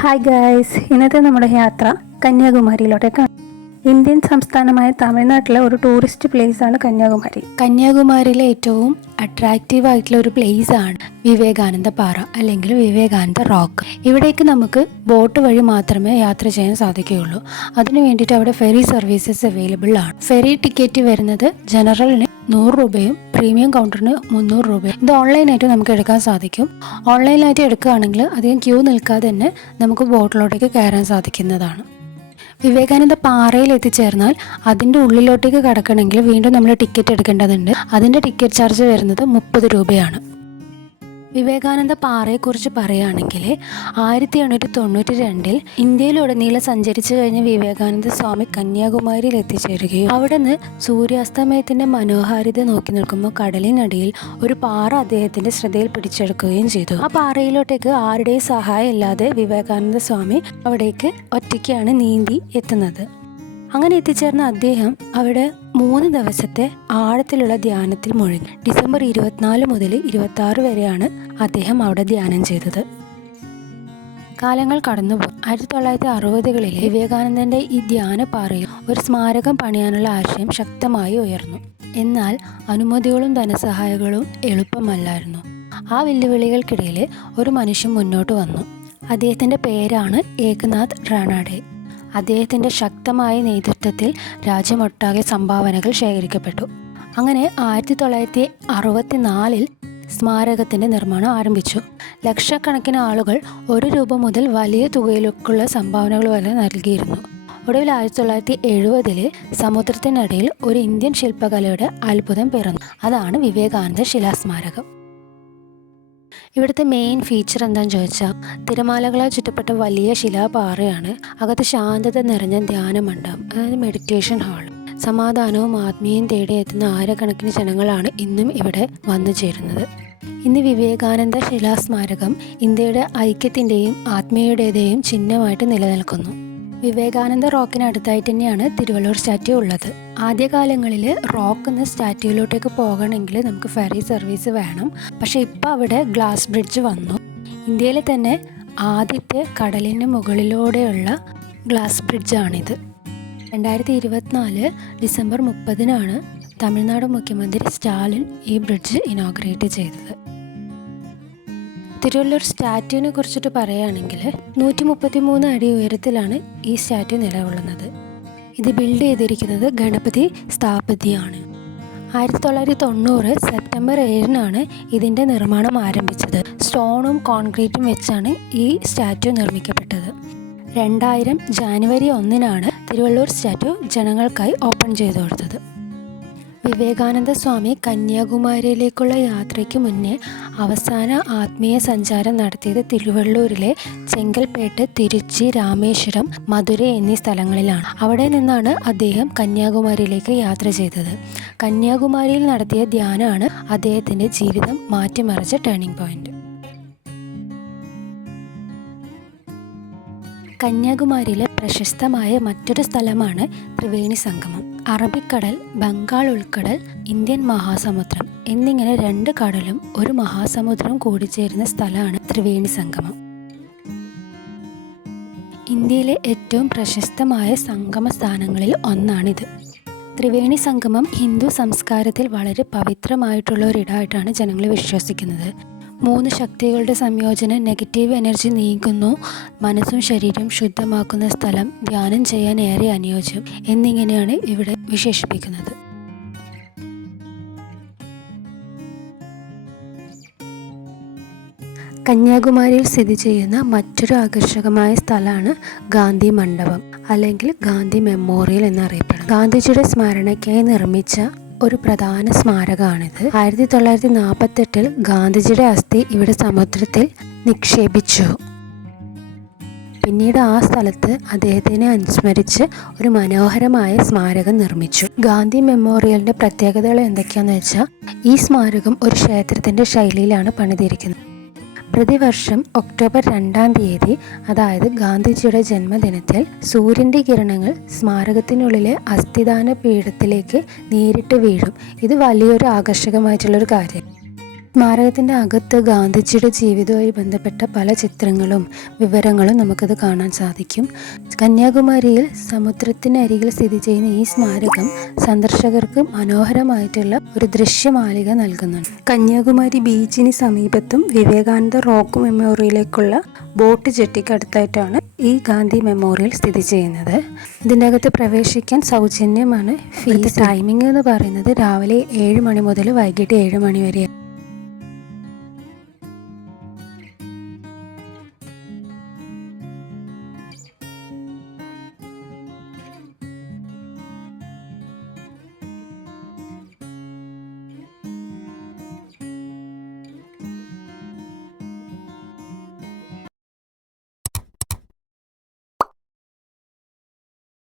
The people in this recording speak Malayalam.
ഹായ് ഗായ്സ് ഇന്നത്തെ നമ്മുടെ യാത്ര കന്യാകുമാരിയിലോട്ടേക്കാണ്. ഇന്ത്യൻ സംസ്ഥാനമായ തമിഴ്നാട്ടിലെ ഒരു ടൂറിസ്റ്റ് പ്ലേസ് ആണ് കന്യാകുമാരി. കന്യാകുമാരിയിലെ ഏറ്റവും അട്രാക്റ്റീവ് ആയിട്ടുള്ള ഒരു പ്ലേസ് ആണ് വിവേകാനന്ദ പാറ അല്ലെങ്കിൽ വിവേകാനന്ദ റോക്ക് ഇവിടേക്ക് നമുക്ക് ബോട്ട് വഴി മാത്രമേ യാത്ര ചെയ്യാൻ സാധിക്കുകയുള്ളൂ. അതിനു വേണ്ടിയിട്ട് അവിടെ ഫെറി സർവീസസ് അവൈലബിൾ ആണ്. ഫെറി ടിക്കറ്റ് വരുന്നത് ജനറലിന് നൂറ് രൂപയും പ്രീമിയം കൗണ്ടറിന് മുന്നൂറ് രൂപയും. ഇത് ഓൺലൈനായിട്ട് നമുക്ക് എടുക്കാൻ സാധിക്കും. ഓൺലൈനായിട്ട് എടുക്കുകയാണെങ്കിൽ അധികം ക്യൂ നിൽക്കാതെ തന്നെ നമുക്ക് ബോട്ടിലോട്ടേക്ക് കയറാൻ സാധിക്കുന്നതാണ്. വിവേകാനന്ദ പാറയിൽ എത്തിച്ചേർന്നാൽ അതിന്റെ ഉള്ളിലോട്ടേക്ക് കടക്കണമെങ്കിൽ വീണ്ടും നമ്മൾ ടിക്കറ്റ് എടുക്കേണ്ടതുണ്ട്. അതിന്റെ ടിക്കറ്റ് ചാർജ് വരുന്നത് മുപ്പത് രൂപയാണ്. വിവേകാനന്ദ പാറയെക്കുറിച്ച് പറയുകയാണെങ്കിൽ ആയിരത്തി എണ്ണൂറ്റി തൊണ്ണൂറ്റി രണ്ടിൽ ഇന്ത്യയിലുടനീളം സഞ്ചരിച്ചു കഴിഞ്ഞ വിവേകാനന്ദ സ്വാമി കന്യാകുമാരിയിൽ എത്തിച്ചേരുകയും അവിടെ നിന്ന് സൂര്യാസ്തമയത്തിന്റെ മനോഹാരിത നോക്കി നിൽക്കുമ്പോൾ കടലിനടിയിൽ ഒരു പാറ അദ്ദേഹത്തിന്റെ ശ്രദ്ധയിൽ പിടിച്ചെടുക്കുകയും ചെയ്തു. ആ പാറയിലോട്ടേക്ക് ആരുടെയും സഹായം ഇല്ലാതെ വിവേകാനന്ദ സ്വാമി അവിടേക്ക് ഒറ്റയ്ക്കാണ് നീന്തി എത്തുന്നത്. അങ്ങനെ എത്തിച്ചേർന്ന അദ്ദേഹം അവിടെ മൂന്ന് ദിവസത്തെ ആഴത്തിലുള്ള ധ്യാനത്തിൽ മുഴുകി ഡിസംബർ ഇരുപത്തിനാല് മുതൽ ഇരുപത്തി ആറ് വരെയാണ് അദ്ദേഹം അവിടെ ധ്യാനം ചെയ്തത്. കാലങ്ങൾ കടന്നുപോയി. ആയിരത്തി തൊള്ളായിരത്തി അറുപതുകളിൽ വിവേകാനന്ദന്റെ ഈ ധ്യാന പാറയിൽ ഒരു സ്മാരകം പണിയാനുള്ള ആശയം ശക്തമായി ഉയർന്നു. എന്നാൽ അനുമതികളും ധനസഹായങ്ങളും എളുപ്പമല്ലായിരുന്നു. ആ വെല്ലുവിളികൾക്കിടയിൽ ഒരു മനുഷ്യൻ മുന്നോട്ട് വന്നു. അദ്ദേഹത്തിന്റെ പേരാണ് ഏകനാഥ് റാണാഡെ അദ്ദേഹത്തിന്റെ ശക്തമായ നേതൃത്വത്തിൽ രാജ്യമൊട്ടാകെ സംഭാവനകൾ ശേഖരിക്കപ്പെട്ടു. അങ്ങനെ ആയിരത്തി തൊള്ളായിരത്തി അറുപത്തിനാലിൽ സ്മാരകത്തിന്റെ നിർമ്മാണം ആരംഭിച്ചു. ലക്ഷക്കണക്കിന് ആളുകൾ ഒരു രൂപ മുതൽ വലിയ തുകയിലേക്കുള്ള സംഭാവനകൾ വരെ നൽകിയിരുന്നു. ഒടുവിൽ ആയിരത്തി തൊള്ളായിരത്തി എഴുപതിൽ സമുദ്രത്തിനടിയിൽ ഒരു ഇന്ത്യൻ ശില്പകലയുടെ അത്ഭുതം പിറന്നു. അതാണ് വിവേകാനന്ദ ശിലാസ്മാരകം. ഇവിടുത്തെ മെയിൻ ഫീച്ചർ എന്താണെന്ന് ചോദിച്ചാൽ തിരമാലകളാൽ ചുറ്റപ്പെട്ട വലിയ ശിലാപാറയാണ്. അകത്ത് ശാന്തത നിറഞ്ഞ ധ്യാന മണ്ഡപം അതായത് മെഡിറ്റേഷൻ ഹാൾ സമാധാനവും ആത്മീയം തേടി എത്തുന്ന ആയിരക്കണക്കിന് ജനങ്ങളാണ് ഇന്നും ഇവിടെ വന്നു ചേരുന്നത്. ഇന്ന് വിവേകാനന്ദ ശിലാസ്മാരകം ഇന്ത്യയുടെ ഐക്യത്തിന്റെയും ആത്മീയതയുടെയും ചിഹ്നമായിട്ട് നിലനിൽക്കുന്നു. വിവേകാനന്ദ റോക്കിനടുത്തായിട്ട് തന്നെയാണ് തിരുവള്ളൂർ സ്റ്റാറ്റ്യൂ ഉള്ളത്. ആദ്യകാലങ്ങളിൽ റോക്ക് എന്ന സ്റ്റാറ്റ്യൂയിലോട്ടേക്ക് പോകണമെങ്കിൽ നമുക്ക് ഫെറി സർവീസ് വേണം. പക്ഷേ ഇപ്പോൾ അവിടെ ഗ്ലാസ് ബ്രിഡ്ജ് വന്നു. ഇന്ത്യയിലെ തന്നെ ആദ്യത്തെ കടലിന് മുകളിലൂടെയുള്ള ഗ്ലാസ് ബ്രിഡ്ജാണിത്. രണ്ടായിരത്തി ഇരുപത്തിനാല് ഡിസംബർ മുപ്പതിനാണ് തമിഴ്നാട് മുഖ്യമന്ത്രി സ്റ്റാലിൻ ഈ ബ്രിഡ്ജ് ഇനോഗ്രേറ്റ് ചെയ്തത്. തിരുവള്ളൂർ സ്റ്റാറ്റ്യൂവിനെ കുറിച്ചിട്ട് പറയുകയാണെങ്കിൽ നൂറ്റി മുപ്പത്തി മൂന്ന് അടി ഉയരത്തിലാണ് ഈ സ്റ്റാറ്റ്യൂ നിലകൊള്ളുന്നത്. ഇത് ബിൽഡ് ചെയ്തിരിക്കുന്നത് ഗണപതി സ്ഥാപതിയാണ്. ആയിരത്തി തൊള്ളായിരത്തി തൊണ്ണൂറ് സെപ്റ്റംബർ ഏഴിനാണ് ഇതിന്റെ നിർമ്മാണം ആരംഭിച്ചത്. സ്റ്റോണും കോൺക്രീറ്റും വെച്ചാണ് ഈ സ്റ്റാറ്റ്യൂ നിർമ്മിക്കപ്പെട്ടത്. രണ്ടായിരം ജാനുവരി ഒന്നിനാണ് തിരുവള്ളൂർ സ്റ്റാറ്റ്യൂ ജനങ്ങൾക്കായി ഓപ്പൺ ചെയ്തു കൊടുത്തത്. വിവേകാനന്ദ സ്വാമി കന്യാകുമാരിയിലേക്കുള്ള യാത്രയ്ക്ക് മുന്നേ അവസാന ആത്മീയ സഞ്ചാരം നടത്തിയത് തിരുവള്ളൂരിലെ ചെങ്കൽപ്പേട്ട് തിരുച്ചി രാമേശ്വരം മധുര എന്നീ സ്ഥലങ്ങളിലാണ്. അവിടെ നിന്നാണ് അദ്ദേഹം കന്യാകുമാരിയിലേക്ക് യാത്ര ചെയ്തത്. കന്യാകുമാരിയിൽ നടത്തിയ ധ്യാനമാണ് അദ്ദേഹത്തിന്റെ ജീവിതം മാറ്റിമറിച്ച ടേണിംഗ് പോയിന്റ് കന്യാകുമാരിയിലെ പ്രശസ്തമായ മറ്റൊരു സ്ഥലമാണ് ത്രിവേണി സംഗമം. അറബിക്കടൽ ബംഗാൾ ഉൾക്കടൽ ഇന്ത്യൻ മഹാസമുദ്രം എന്നിങ്ങനെ രണ്ട് കടലും ഒരു മഹാസമുദ്രം കൂടിച്ചേരുന്ന സ്ഥലമാണ് ത്രിവേണി സംഗമം. ഇന്ത്യയിലെ ഏറ്റവും പ്രശസ്തമായ സംഗമ സ്ഥാനങ്ങളിൽ ഒന്നാണിത്. ത്രിവേണി സംഗമം ഹിന്ദു സംസ്കാരത്തിൽ വളരെ പവിത്രമായിട്ടുള്ള ഒരിടമായിട്ടാണ് ജനങ്ങൾ വിശ്വസിക്കുന്നത്. മൂന്ന് ശക്തികളുടെ സംയോജനം നെഗറ്റീവ് എനർജി നീങ്ങുന്നു. മനസ്സും ശരീരവും ശുദ്ധമാക്കുന്ന സ്ഥലം ധ്യാനം ചെയ്യാൻ ഏറെ അനുയോജ്യം എന്നിങ്ങനെയാണ് ഇവിടെ വിശേഷിപ്പിക്കുന്നത്. കന്യാകുമാരിയിൽ സ്ഥിതി ചെയ്യുന്ന മറ്റൊരു ആകർഷകമായ സ്ഥലമാണ് ഗാന്ധി മണ്ഡപം അല്ലെങ്കിൽ ഗാന്ധി മെമ്മോറിയൽ എന്നറിയപ്പെടുന്നത്. ഗാന്ധിജിയുടെ സ്മരണയ്ക്കായി നിർമ്മിച്ച ഒരു പ്രധാന സ്മാരകമാണിത്. ആയിരത്തി തൊള്ളായിരത്തി നാൽപ്പത്തെട്ടിൽ ഗാന്ധിജിയുടെ അസ്ഥി ഇവിടെ സമുദ്രത്തിൽ നിക്ഷേപിച്ചു. പിന്നീട് ആ സ്ഥലത്ത് അദ്ദേഹത്തിനെ അനുസ്മരിച്ച് ഒരു മനോഹരമായ സ്മാരകം നിർമ്മിച്ചു. ഗാന്ധി മെമ്മോറിയലിന്റെ പ്രത്യേകതകൾ എന്തൊക്കെയാണെന്ന് വെച്ചാൽ ഈ സ്മാരകം ഒരു ക്ഷേത്രത്തിന്റെ ശൈലിയിലാണ് പണിതിരിക്കുന്നത്. പ്രതിവർഷം ഒക്ടോബർ രണ്ടാം തീയതി അതായത് ഗാന്ധിജിയുടെ ജന്മദിനത്തിൽ സൂര്യന്റെ കിരണങ്ങൾ സ്മാരകത്തിനുള്ളിലെ അസ്ഥിദാന പീഠത്തിലേക്ക് നേരിട്ട് വീഴും. ഇത് വലിയൊരു ആകർഷകമായിട്ടുള്ളൊരു കാര്യം. സ്മാരകത്തിന്റെ അകത്ത് ഗാന്ധിജിയുടെ ജീവിതവുമായി ബന്ധപ്പെട്ട പല ചിത്രങ്ങളും വിവരങ്ങളും നമുക്കത് കാണാൻ സാധിക്കും. കന്യാകുമാരിയിൽ സമുദ്രത്തിനരികിൽ സ്ഥിതി ചെയ്യുന്ന ഈ സ്മാരകം സന്ദർശകർക്ക് മനോഹരമായിട്ടുള്ള ഒരു ദൃശ്യമാലിക നൽകുന്നുണ്ട്. കന്യാകുമാരി ബീച്ചിന് സമീപത്തും വിവേകാനന്ദ റോക്ക് മെമ്മോറിയലിലേക്കുള്ള ബോട്ട് ജെട്ടിക്കടുത്തായിട്ടാണ് ഈ ഗാന്ധി മെമ്മോറിയൽ സ്ഥിതി ചെയ്യുന്നത്. ഇതിന്റെ അകത്ത് പ്രവേശിക്കാൻ സൗജന്യമാണ് ഫീസ്. ടൈമിംഗ് എന്ന് പറയുന്നത് രാവിലെ ഏഴ് മണി മുതൽ വൈകിട്ട് ഏഴ് മണി വരെ